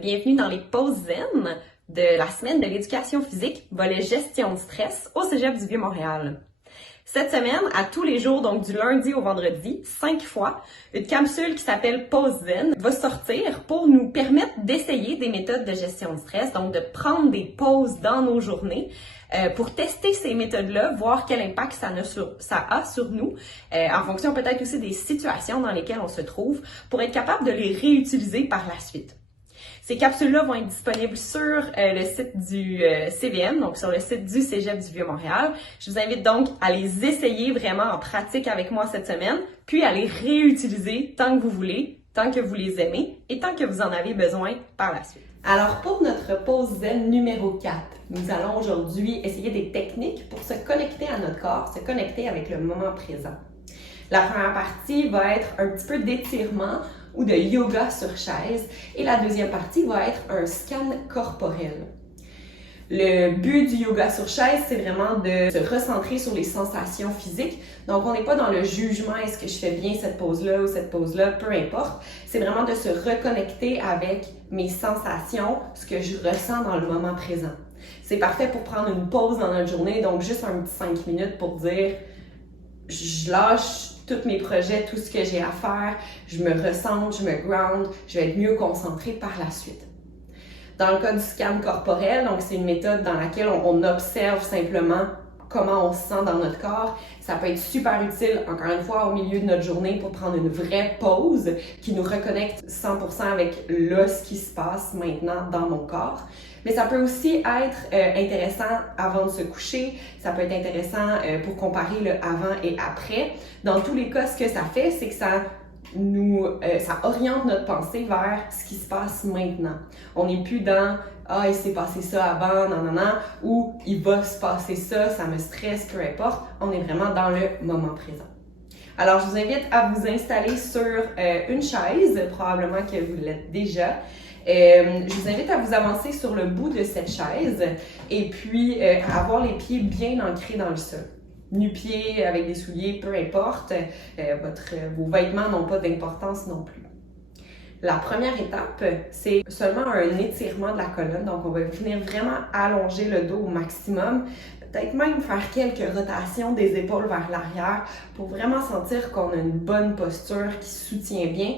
Bienvenue dans les pauses zen de la semaine de l'éducation physique, volet gestion de stress au Cégep du Vieux-Montréal. Cette semaine, à tous les jours, donc du lundi au vendredi, 5 fois, une capsule qui s'appelle Pause Zen va sortir pour nous permettre d'essayer des méthodes de gestion de stress, donc de prendre des pauses dans nos journées pour tester ces méthodes-là, voir quel impact ça a sur nous, en fonction peut-être aussi des situations dans lesquelles on se trouve, pour être capable de les réutiliser par la suite. Ces capsules-là vont être disponibles sur le site du CVM, donc sur le site du Cégep du Vieux-Montréal. Je vous invite donc à les essayer vraiment en pratique avec moi cette semaine, puis à les réutiliser tant que vous voulez, tant que vous les aimez et tant que vous en avez besoin par la suite. Alors pour notre pause zen numéro 4, nous allons aujourd'hui essayer des techniques pour se connecter à notre corps, se connecter avec le moment présent. La première partie va être un petit peu d'étirement ou de yoga sur chaise et la deuxième partie va être un scan corporel. Le but du yoga sur chaise, c'est vraiment de se recentrer sur les sensations physiques. Donc, on n'est pas dans le jugement, est-ce que je fais bien cette pose-là ou cette pose-là, peu importe. C'est vraiment de se reconnecter avec mes sensations, ce que je ressens dans le moment présent. C'est parfait pour prendre une pause dans notre journée, donc juste un petit 5 minutes pour dire, je lâche tous mes projets, tout ce que j'ai à faire, je me recentre, je me ground, je vais être mieux concentrée par la suite. Dans le cas du scan corporel, donc c'est une méthode dans laquelle on observe simplement comment on se sent dans notre corps. Ça peut être super utile, encore une fois, au milieu de notre journée pour prendre une vraie pause qui nous reconnecte 100% avec là, ce qui se passe maintenant dans mon corps. Mais ça peut aussi être intéressant avant de se coucher. Ça peut être intéressant pour comparer le avant et après. Dans tous les cas, ce que ça fait, c'est que ça oriente notre pensée vers ce qui se passe maintenant. On n'est plus dans « Ah, il s'est passé ça avant, non, ou « Il va se passer ça, ça me stresse, peu importe. » On est vraiment dans le moment présent. Alors, je vous invite à vous installer sur une chaise, probablement que vous l'êtes déjà. Je vous invite à vous avancer sur le bout de cette chaise et puis à avoir les pieds bien ancrés dans le sol. Nu-pieds, avec des souliers, peu importe, vos vêtements n'ont pas d'importance non plus. La première étape, c'est seulement un étirement de la colonne, donc on va venir vraiment allonger le dos au maximum, peut-être même faire quelques rotations des épaules vers l'arrière pour vraiment sentir qu'on a une bonne posture qui soutient bien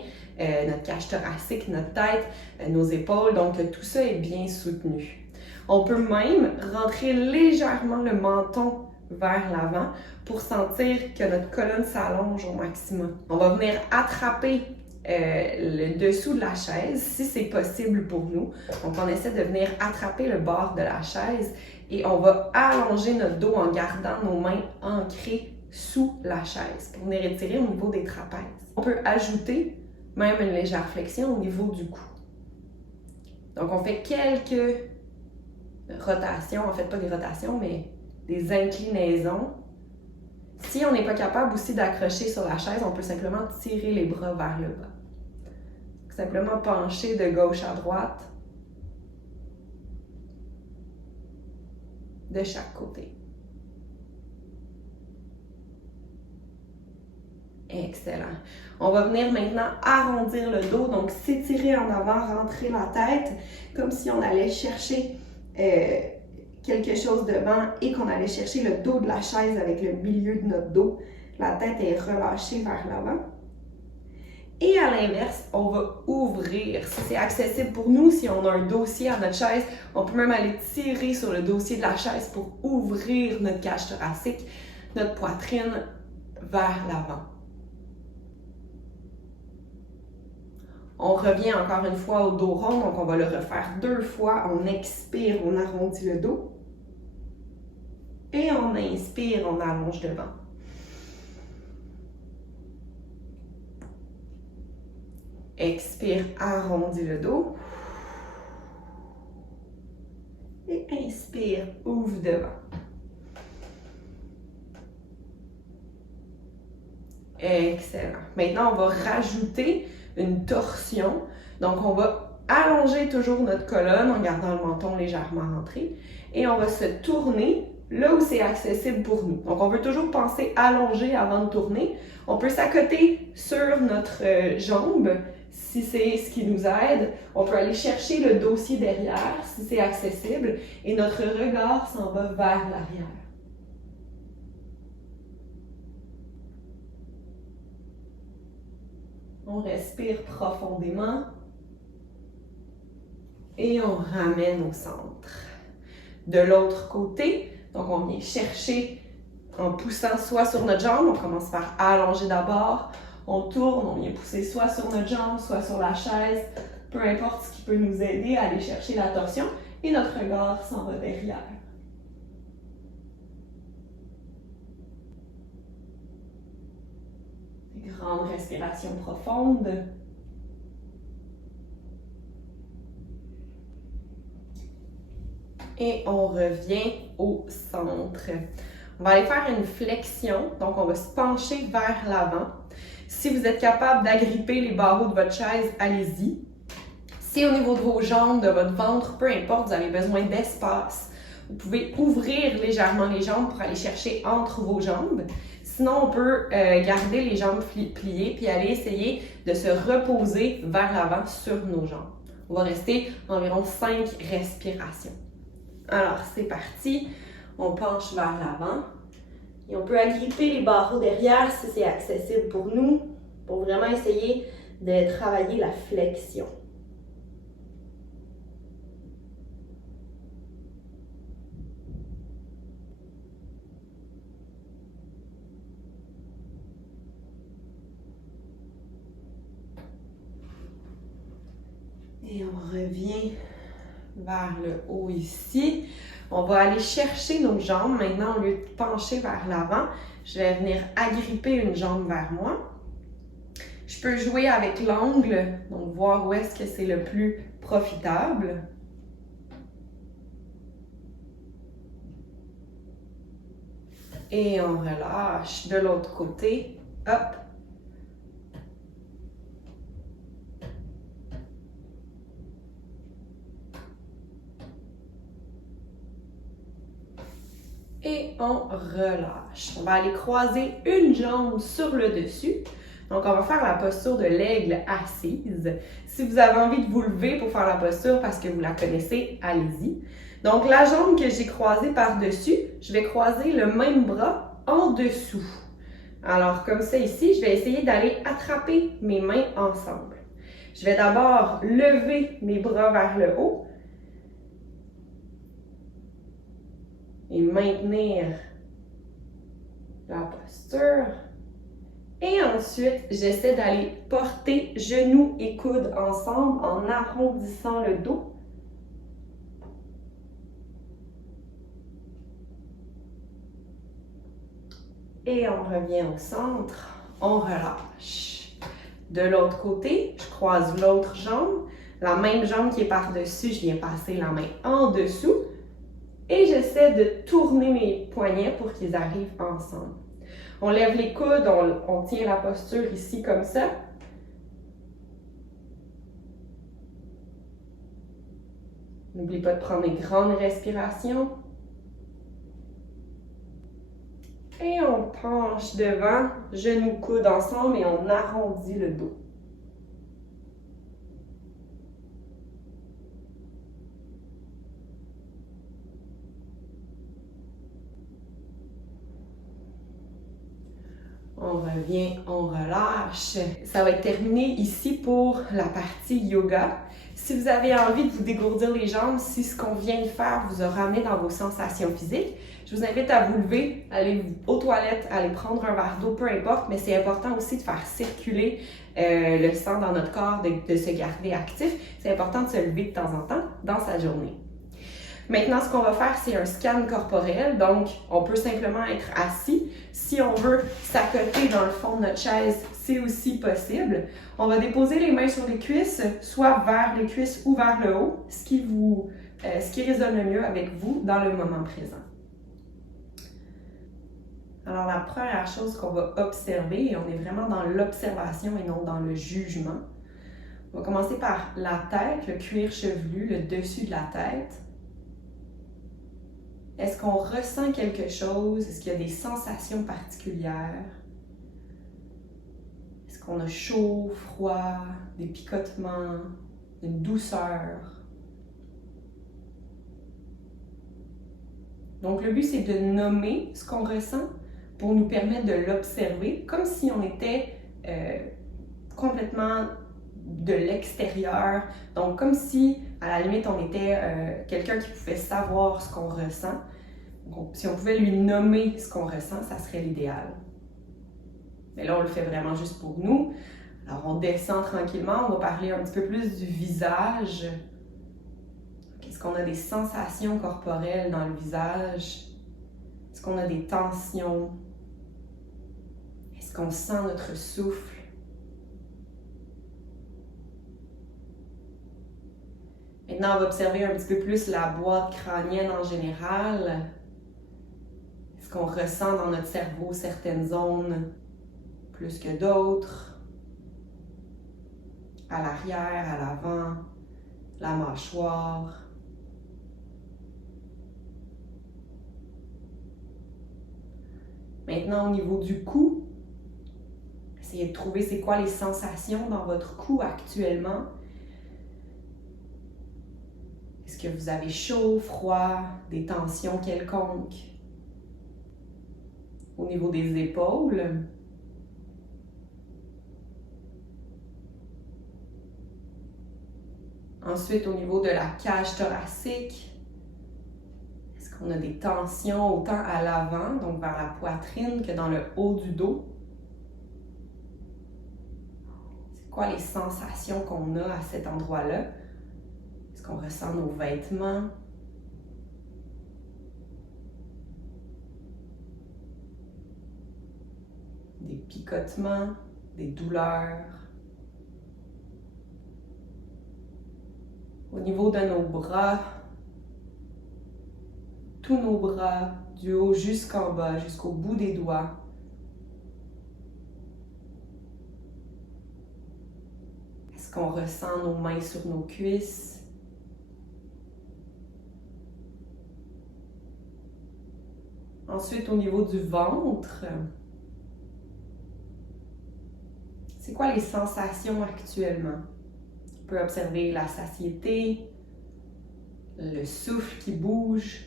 notre cage thoracique, notre tête, nos épaules, donc que tout ça est bien soutenu. On peut même rentrer légèrement le menton vers l'avant pour sentir que notre colonne s'allonge au maximum. On va venir attraper le dessous de la chaise si c'est possible pour nous. Donc on essaie de venir attraper le bord de la chaise et on va allonger notre dos en gardant nos mains ancrées sous la chaise pour venir étirer au niveau des trapèzes. On peut ajouter même une légère flexion au niveau du cou. Donc on fait quelques rotations, en fait pas des rotations, mais des inclinaisons. Si on n'est pas capable aussi d'accrocher sur la chaise, on peut simplement tirer les bras vers le bas. Simplement pencher de gauche à droite, de chaque côté. Excellent. On va venir maintenant arrondir le dos, donc s'étirer en avant, rentrer la tête, comme si on allait chercher quelque chose devant et qu'on allait chercher le dos de la chaise avec le milieu de notre dos. La tête est relâchée vers l'avant. Et à l'inverse, on va ouvrir. Si c'est accessible pour nous, si on a un dossier à notre chaise, on peut même aller tirer sur le dossier de la chaise pour ouvrir notre cage thoracique, notre poitrine vers l'avant. On revient encore une fois au dos rond, donc on va le refaire 2 fois. On expire, on arrondit le dos. Et on inspire, on allonge devant. Expire, arrondis le dos. Et inspire, ouvre devant. Excellent. Maintenant, on va rajouter une torsion. Donc, on va allonger toujours notre colonne en gardant le menton légèrement rentré. Et on va se tourner là où c'est accessible pour nous. Donc, on veut toujours penser allongé avant de tourner. On peut s'accoter sur notre jambe si c'est ce qui nous aide. On peut aller chercher le dossier derrière si c'est accessible et notre regard s'en va vers l'arrière. On respire profondément et on ramène au centre. De l'autre côté, donc on vient chercher en poussant soit sur notre jambe, on commence par allonger d'abord, on tourne, on vient pousser soit sur notre jambe, soit sur la chaise, peu importe ce qui peut nous aider à aller chercher la torsion, et notre regard s'en va derrière. Grande respiration profonde. Et on revient au centre. On va aller faire une flexion, donc on va se pencher vers l'avant. Si vous êtes capable d'agripper les barreaux de votre chaise, allez-y. Si au niveau de vos jambes, de votre ventre, peu importe, vous avez besoin d'espace, vous pouvez ouvrir légèrement les jambes pour aller chercher entre vos jambes. Sinon, on peut garder les jambes pliées puis aller essayer de se reposer vers l'avant sur nos jambes. On va rester environ 5 respirations. Alors, c'est parti. On penche vers l'avant. Et on peut agripper les barreaux derrière si c'est accessible pour nous, pour vraiment essayer de travailler la flexion. Et on revient vers le haut ici. On va aller chercher nos jambes. Maintenant, au lieu de pencher vers l'avant, je vais venir agripper une jambe vers moi. Je peux jouer avec l'angle, donc voir où est-ce que c'est le plus profitable. Et on relâche de l'autre côté. Hop. Et on relâche. On va aller croiser une jambe sur le dessus. Donc, on va faire la posture de l'aigle assise. Si vous avez envie de vous lever pour faire la posture parce que vous la connaissez, allez-y. Donc, la jambe que j'ai croisée par-dessus, je vais croiser le même bras en dessous. Alors, comme ça ici, je vais essayer d'aller attraper mes mains ensemble. Je vais d'abord lever mes bras vers le haut et maintenir la posture. Et ensuite, j'essaie d'aller porter genoux et coudes ensemble en arrondissant le dos. Et on revient au centre, on relâche. De l'autre côté, je croise l'autre jambe, la même jambe qui est par-dessus, je viens passer la main en dessous et j'essaie de tourner mes poignets pour qu'ils arrivent ensemble. On lève les coudes, on tient la posture ici comme ça. N'oublie pas de prendre une grande respiration. Et on penche devant, genoux, coudes ensemble et on arrondit le dos. On revient, on relâche. Ça va être terminé ici pour la partie yoga. Si vous avez envie de vous dégourdir les jambes, si ce qu'on vient de faire vous a ramené dans vos sensations physiques, je vous invite à vous lever, aller aux toilettes, aller prendre un verre d'eau, peu importe, mais c'est important aussi de faire circuler le sang dans notre corps, de se garder actif. C'est important de se lever de temps en temps dans sa journée. Maintenant, ce qu'on va faire, c'est un scan corporel. Donc, on peut simplement être assis. Si on veut s'accoter dans le fond de notre chaise, c'est aussi possible. On va déposer les mains sur les cuisses, soit vers les cuisses ou vers le haut, ce qui résonne le mieux avec vous dans le moment présent. Alors, la première chose qu'on va observer, et on est vraiment dans l'observation et non dans le jugement, on va commencer par la tête, le cuir chevelu, le dessus de la tête. Est-ce qu'on ressent quelque chose? Est-ce qu'il y a des sensations particulières? Est-ce Est-ce qu'on a chaud, froid, des picotements, une douceur? Donc, le but, c'est de nommer ce qu'on ressent pour nous permettre de l'observer, comme si on était complètement de l'extérieur. Donc, comme si, à la limite, on était quelqu'un qui pouvait savoir ce qu'on ressent. Donc, si on pouvait lui nommer ce qu'on ressent, ça serait l'idéal. Mais là, on le fait vraiment juste pour nous. Alors, on descend tranquillement. On va parler un petit peu plus du visage. Est-ce qu'on a des sensations corporelles dans le visage? Est-ce qu'on a des tensions? Est-ce qu'on sent notre souffle? Maintenant, on va observer un petit peu plus la boîte crânienne en général. Est-ce qu'on ressent dans notre cerveau certaines zones plus que d'autres? À l'arrière, à l'avant, la mâchoire. Maintenant, au niveau du cou, essayez de trouver c'est quoi les sensations dans votre cou actuellement. Est-ce que vous avez chaud, froid, des tensions quelconques? Au niveau des épaules. Ensuite, au niveau de la cage thoracique. Est-ce qu'on a des tensions autant à l'avant, donc vers la poitrine, que dans le haut du dos? C'est quoi les sensations qu'on a à cet endroit-là? Est-ce qu'on ressent nos vêtements? Des picotements, des douleurs? Au niveau de nos bras, tous nos bras, du haut jusqu'en bas, jusqu'au bout des doigts. Est-ce qu'on ressent nos mains sur nos cuisses? Ensuite, au niveau du ventre, c'est quoi les sensations actuellement? On peut observer la satiété, le souffle qui bouge.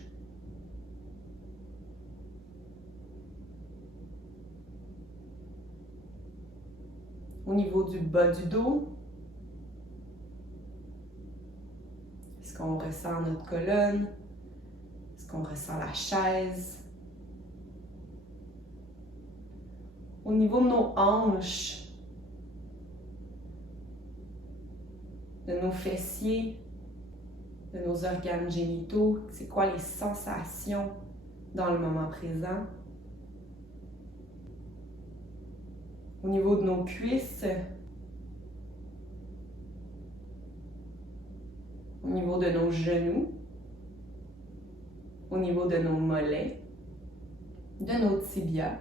Au niveau du bas du dos, est-ce qu'on ressent notre colonne? Est-ce qu'on ressent la chaise? Au niveau de nos hanches, de nos fessiers, de nos organes génitaux, c'est quoi les sensations dans le moment présent? Au niveau de nos cuisses, au niveau de nos genoux, au niveau de nos mollets, de nos tibias.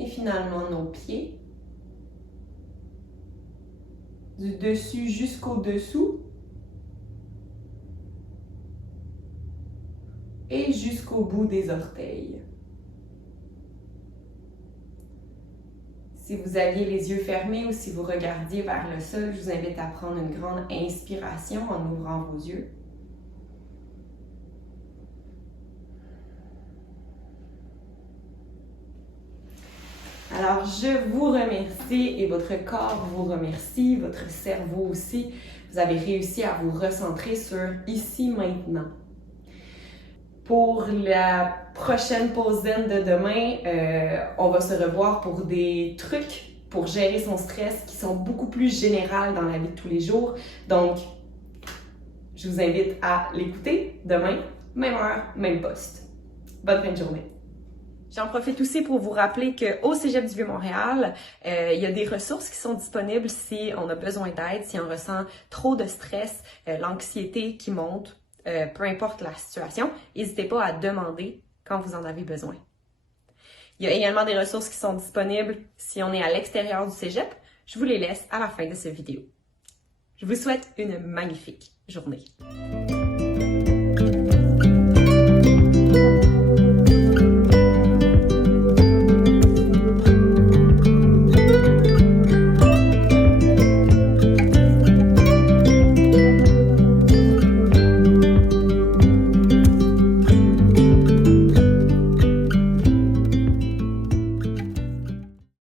Et finalement, nos pieds, du dessus jusqu'au dessous et jusqu'au bout des orteils. Si vous aviez les yeux fermés ou si vous regardiez vers le sol, je vous invite à prendre une grande inspiration en ouvrant vos yeux. Alors, je vous remercie et votre corps vous remercie, votre cerveau aussi. Vous avez réussi à vous recentrer sur ici, maintenant. Pour la prochaine pause zen de demain, on va se revoir pour des trucs pour gérer son stress qui sont beaucoup plus générales dans la vie de tous les jours. Donc, je vous invite à l'écouter demain, même heure, même poste. Bonne fin de journée. J'en profite aussi pour vous rappeler qu'au Cégep du Vieux-Montréal, il y a des ressources qui sont disponibles si on a besoin d'aide, si on ressent trop de stress, l'anxiété qui monte, peu importe la situation. N'hésitez pas à demander quand vous en avez besoin. Il y a également des ressources qui sont disponibles si on est à l'extérieur du Cégep. Je vous les laisse à la fin de cette vidéo. Je vous souhaite une magnifique journée.